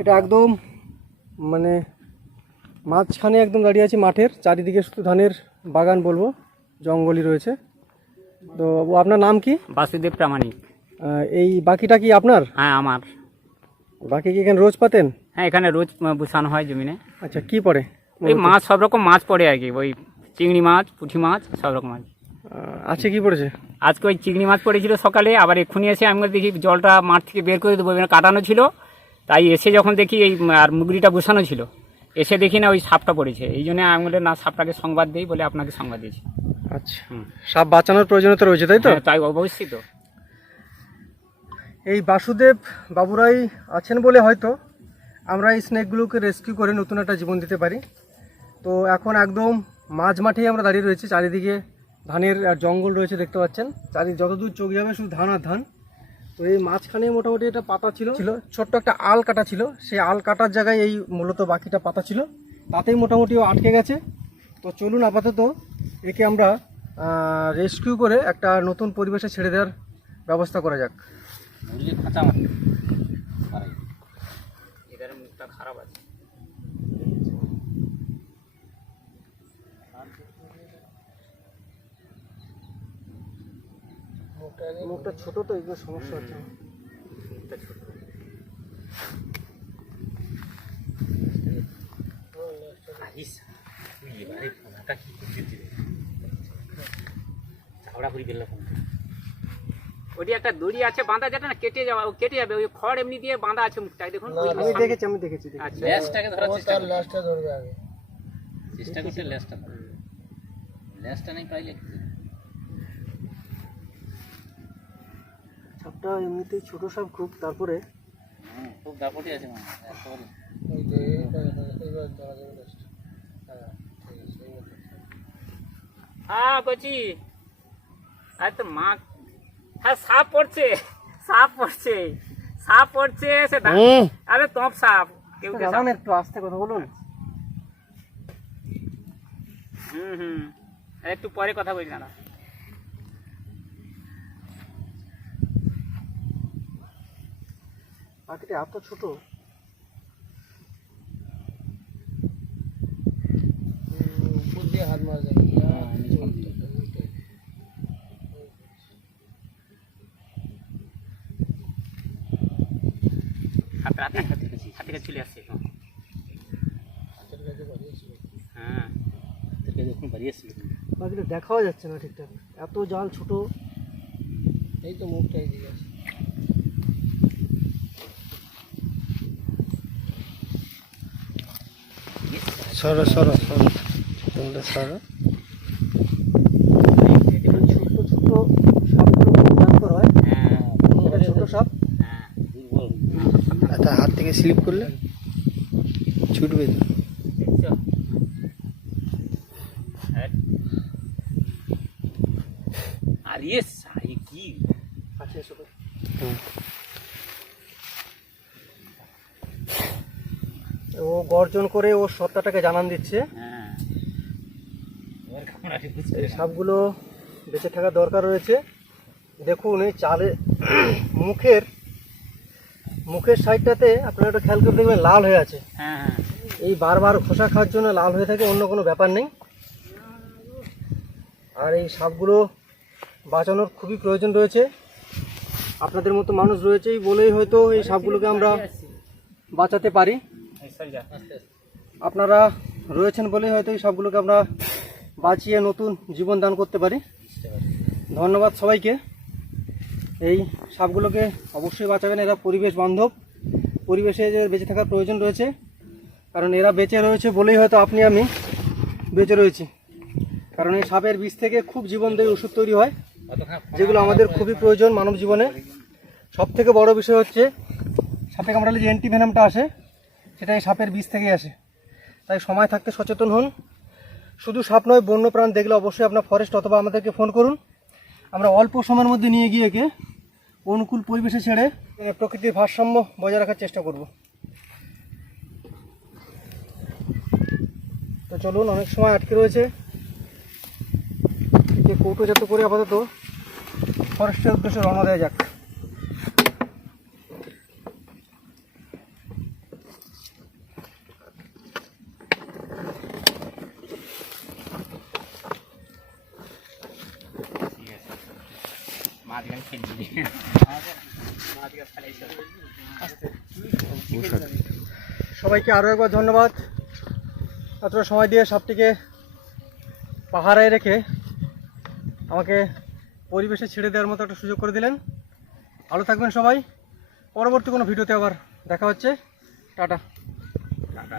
এটা একদম মানে মাঝখানে একদম দাঁড়িয়ে আছে মাঠের চারিদিকে শুধু ধানের বাগান বলব জঙ্গলই রয়েছে। তো আপনার নাম কি? বাসুদেব প্রামাণিক। এই বাকিটা কি আপনার? হ্যাঁ আমার। বাকি কি এখানে রোজ পাতেন? হ্যাঁ এখানে রোজ বসানো হয় জমিনে। আচ্ছা কি পড়ে? ওই মাছ সব রকম মাছ পড়ে আর কি ওই চিংড়ি মাছ পুঁটি মাছ সব রকম মাছ আছে কি পড়েছে? আজকে ওই চিংড়ি মাছ পড়েছিল সকালে আবার এক্ষুনি এসে আমি দেখি জলটা মাঠ থেকে বের করে দেবো কাটানো ছিল। তাই এসে যখন দেখি এই আর মুগরিটা বসানো ছিল এসে দেখি না ওই সাপটা পড়েছে। এই জন্য আমি বলে না সাপটাকে সংবাদ দিই বলে আপনাকে সংবাদ দিয়েছি। আচ্ছা। সাপ বাঁচানোর প্রয়োজনীয়তা রয়েছে তাই তো? হ্যাঁ, তাই অবশ্যই তো। এই বাসুদেব বাবুরাই আছেন বলে হয়তো আমরা এই স্নেকগুলোকে রেস্কিউ করে নতুন একটা জীবন দিতে পারি। তো এখন একদম মাঝ মাঠেই আমরা দাঁড়িয়ে রয়েছি চারিদিকে ধানের আর জঙ্গল রয়েছে দেখতে পাচ্ছেন। চারি যতদূর চোখ যাবে শুধু ধান আর ধান। তো এই মাঝখানে মোটামুটি একটা পাতা ছিল। ছিল ছোট্ট একটা আল কাটা ছিল। সেই আল কাটার জায়গায় এই মূলত বাকিটা পাতা ছিল। তাতেই মোটামুটি ও আটকে গেছে। তো চলুন আপাতত একে আমরা রেস্কিউ করে একটা নতুন পরিবেশে ছেড়ে দেওয়ার ব্যবস্থা করা যাক। খাঁচা মুখটা খারাপ আছে। মুখটা ছোট তো এগুলো সমস্যা হচ্ছে। ওটি একটা দড়ি আছে বাঁধা যাবে না কেটে যাওয়া ও কেটে যাবে ওই খড় এমনি দিয়ে বাঁধা আছে মুখটায় দেখুন আমি দেখেছি আমি দেখেছি দেখেছি। আচ্ছা। ল্যাসটাকে ধরার চেষ্টা করো। চেষ্টা করছে ল্যাসটা ধরো। ল্যাসটা নেই পাইলে সাপটা এমনিতেই ছোট সাপ খুব তারপরে খুব দাপটে আছে মনে হ্যাঁ বলছি আরে তোর মা হ্যাঁ সাপ পড়ছে সাপ পড়ছে সাপ পড়ছে সে দা- আরে তপ সাপ কেউ দাঁড়ান একটু আস্তে কথা বলুন। হুম হুম। আর একটু পরে কথা বলি না পাখিটা এত ছোট। হ্যাঁ, নিচে মারতে হবে। হাত রাতে হাত থেকে চলে আসছে। এখন। হ্যাঁ হাতের কাছে যখন বাড়িয়েছিল পাখিটা দেখাও যাচ্ছে না ঠিকঠাক। এত জাল ছোট। এই তো মুখটা এদিকে আছে। সরো সরো সরো। তোমরা সরো। ছোট ছোট সাপগুলো হয় হ্যাঁ এটা ছোট সাপ হ্যাঁ আচ্ছা হাত থেকে স্লিপ করলে ছুটবে তো। আর- আর ইয়ে সাই কি আছে তো। ও গর্জন করে ও সত্তাটাকে জানান দিচ্ছে। এই সাপগুলো বেঁচে থাকার দরকার রয়েছে। দেখুন, এই চালে মুখের মুখের সাইডটাতে আপনারা একটু খেয়াল করে দেখবেন, লাল হয়ে আছে। এই বারবার খোসা খাওয়ার জন্য লাল হয়ে থাকে, অন্য কোনো ব্যাপার নেই। আর এই সাপগুলো বাঁচানোর খুবই প্রয়োজন রয়েছে। আপনাদের মতো মানুষ রয়েছেই বলেই হয়তো এই সাপগুলোকে আমরা বাঁচাতে পারি। আপনারা রয়েছেন বলেই হয়তো এই সবগুলোকে আমরা বাঁচিয়ে নতুন জীবন দান করতে পারি। ধন্যবাদ সবাইকে। এই সাপগুলোকে অবশ্যই বাঁচাবেন। এরা পরিবেশ বান্ধব। পরিবেশে বেঁচে থাকার প্রয়োজন রয়েছে। কারণ এরা বেঁচে রয়েছে বলেই হয়তো আপনি আমি বেঁচে রয়েছি। কারণ এই সাপের বিষ থেকে খুব জীবনদায়ী ওষুধ তৈরি হয়, যেগুলো আমাদের খুবই প্রয়োজন মানব জীবনে। সব থেকে বড় বিষয় হচ্ছে, সাপে কামড়ালে যে অ্যান্টিভেনামটা আসে সেটা এই সাপের বিষ থেকেই আসে। তাই সময় থাকতে সচেতন হন। শুধু সাপ নয় বন্য প্রাণ দেখলে অবশ্যই আপনার ফরেস্ট অথবা আমাদেরকে ফোন করুন। আমরা অল্প সময়ের মধ্যে নিয়ে গিয়ে একে অনুকূল পরিবেশে ছেড়ে প্রকৃতির ভারসাম্য বজায় রাখার চেষ্টা করব। তো চলুন, অনেক সময় আটকে রয়েছে। একে কৌটোজাত করে আপাতত ফরেস্টের উদ্দেশ্যে রওনা দেওয়া যাক। সবাইকে আরও একবার ধন্যবাদ। এতটা সময় দিয়ে সাপটিকে পাহারায় রেখে আমাকে পরিবেশে ছেড়ে দেওয়ার মতো একটা সুযোগ করে দিলেন। ভালো থাকবেন সবাই। পরবর্তী কোনো ভিডিওতে আবার দেখা হচ্ছে। টাটা। টাটা।